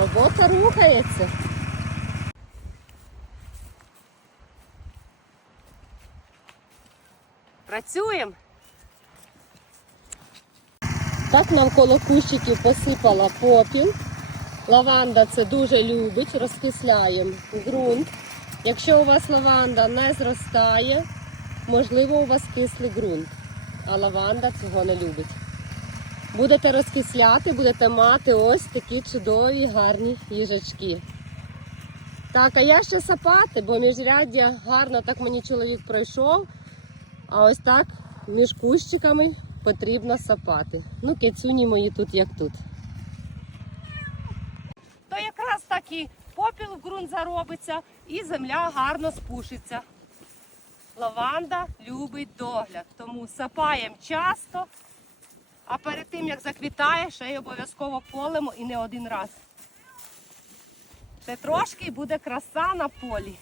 Робота рухається. Працюємо. Так навколо кущиків посипала попіл. Лаванда це дуже любить, розкисляємо ґрунт. Якщо у вас лаванда не зростає, можливо, у вас кислий ґрунт, а лаванда цього не любить. Будете розкисляти, будете мати ось такі чудові гарні їжачки. Так, а я ще сапати, бо міжряддя гарно так мені чоловік пройшов. А ось так між кущиками потрібно сапати. Ну, кицюні мої тут як тут. То якраз так і попіл в ґрунт заробиться і земля гарно спушиться. Лаванда любить догляд, тому сапаємо часто, а перед тим як заквітає, ще й обов'язково полимо і не один раз. Ще трошки буде краса на полі.